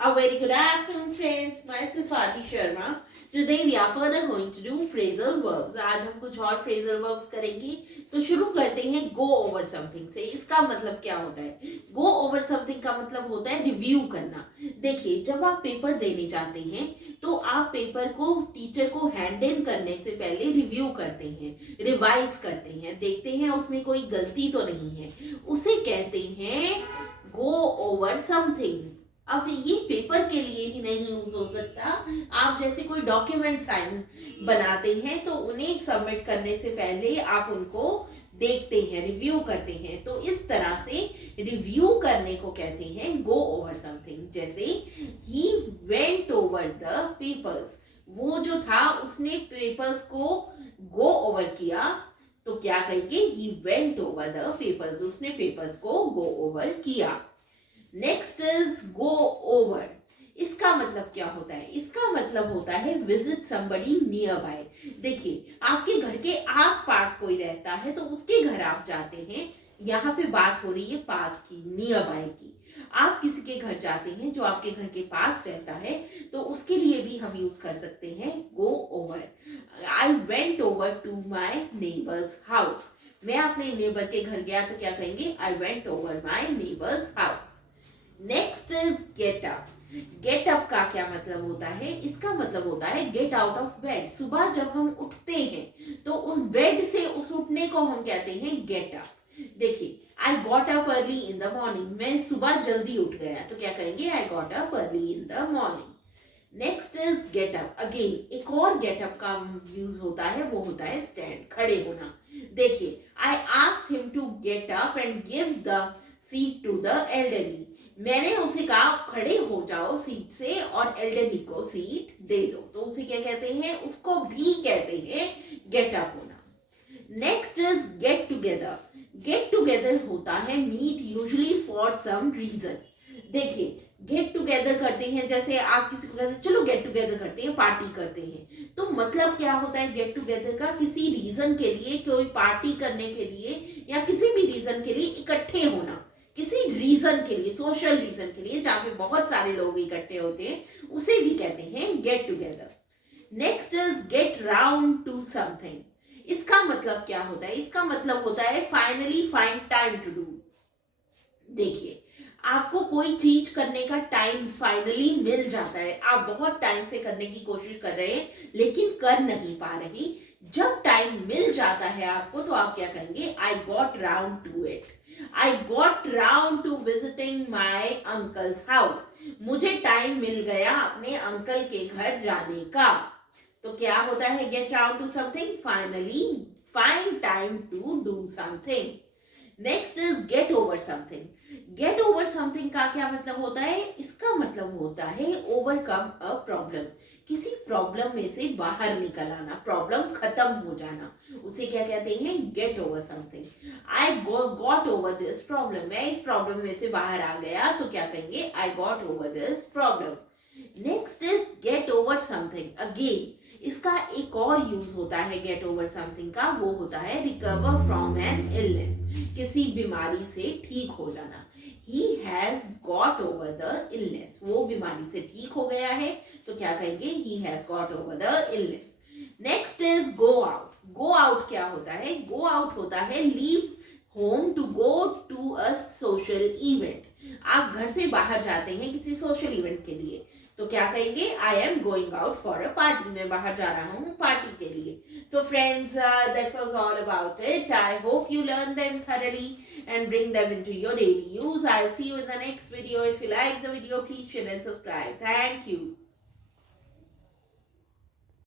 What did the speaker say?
A very good afternoon, friends. Myself is Swati Sharma. Today we are further going to do phrasal verbs. आज हम कुछ और phrasal verbs करेंगे. तो शुरू करते हैं go over something से. इसका मतलब क्या होता है? Go over something का मतलब होता है रिव्यू करना. देखिए, जब आप पेपर देने जाते हैं तो आप पेपर को टीचर को हैंड इन करने से पहले रिव्यू करते हैं, रिवाइज करते हैं, देखते हैं उसमें कोई गलती तो नहीं है. उसे कहते हैं go over something. अब ये पेपर के लिए ही नहीं यूज हो सकता. आप जैसे कोई डॉक्यूमेंट साइन बनाते हैं तो उन्हें सबमिट करने से पहले आप उनको देखते हैं, रिव्यू करते हैं. तो इस तरह से रिव्यू करने को कहते हैं गो ओवर समथिंग. जैसे ही वेंट ओवर द पेपर्स, वो जो था उसने पेपर्स को गो ओवर किया. तो क्या कहेंगे? ही वेंट ओवर द पेपर्स, उसने पेपर्स को गो ओवर किया. Next is go over. इसका मतलब क्या होता है? इसका मतलब होता है विजिट समबडी नियर बाय. देखिए, आपके घर के आसपास कोई रहता है तो उसके घर आप जाते हैं. यहाँ पे बात हो रही है पास की, नियर बाय की. आप किसी के घर जाते हैं जो आपके घर के पास रहता है तो उसके लिए भी हम यूज कर सकते हैं go over. I went over to my neighbour's house. मैं अपने नेबर के घर गया तो क्या कहेंगे? I went over my neighbour's house. Next is get up. Get up का क्या मतलब होता है? इसका मतलब होता है गेट आउट ऑफ बेड. सुबह जब हम उठते हैं तो उस बेड से उस उठने को हम कहते हैं गेट अप. देखिए, I got up early in the morning. मैं सुबह जल्दी उठ गया तो क्या कहेंगे? I got up early in the morning. Next is get up. Again एक और गेट अप का यूज होता है, वो होता है स्टैंड, खड़े होना. देखिए, I asked him to get up and give the seat to the elderly. मैंने उसे कहा खड़े हो जाओ सीट से और एल्डरली को सीट दे दो. तो उसे क्या कहते हैं? उसको भी कहते हैं गेट अप होना. Next is get together. Get together होता है meet usually for some reason. देखिए, गेट टुगेदर करते हैं, जैसे आप किसी को कहते हैं चलो गेट टुगेदर करते हैं, पार्टी करते हैं. तो मतलब क्या होता है गेट टुगेदर का? किसी रीजन के लिए, कोई पार्टी करने के लिए या किसी भी रीजन के लिए इकट्ठे होना. किसी रीजन के लिए, सोशल रीजन के लिए, जहां पे बहुत सारे लोग इकट्ठे होते हैं, उसे भी कहते हैं get together. Next is get round to something. इसका मतलब क्या होता है? इसका मतलब होता है finally find time to do. देखिए, आपको कोई चीज करने का टाइम फाइनली मिल जाता है. आप बहुत टाइम से करने की कोशिश कर रहे हैं लेकिन कर नहीं पा रहे. जब टाइम मिल जाता है आपको तो आप क्या कहेंगे? I got round to it. I got round to visiting my uncles house. मुझे टाइम मिल गया अपने अंकल के घर जाने का. तो क्या होता है get round to something? Finally find time to do something. Next is get over something. Get over something का क्या मतलब होता है? इसका मतलब होता है ओवरकम अ प्रॉब्लम. किसी प्रॉब्लम में से बाहर निकल आना, प्रॉब्लम खत्म हो जाना, उसे क्या कहते हैं? Gate over something. I got over this problem. मैं इस प्रॉब्लम में से बाहर आ गया तो क्या कहेंगे? I got over this problem. Next is get over something. Again इसका एक और यूज होता है गेट ओवर समथिंग का, वो होता है रिकवर फ्रॉम एन इलनेस. किसी बीमारी से ठीक हो जाना. He has got over the illness. वो बीमारी से ठीक हो गया है तो क्या कहेंगे? He has got over the illness. Next is go out. Go out क्या होता है? Go out होता है leave home to go to a social event. आप घर से बाहर जाते हैं किसी सोशल इवेंट के लिए तो क्या कहेंगे? I am going out for a party. मैं बाहर जा रहा हूँ पार्टी के लिए. So friends, that was all about it. I hope you learn them thoroughly and bring them into your daily use. I'll see you in the next video. If you like the video, please share and subscribe. Thank you.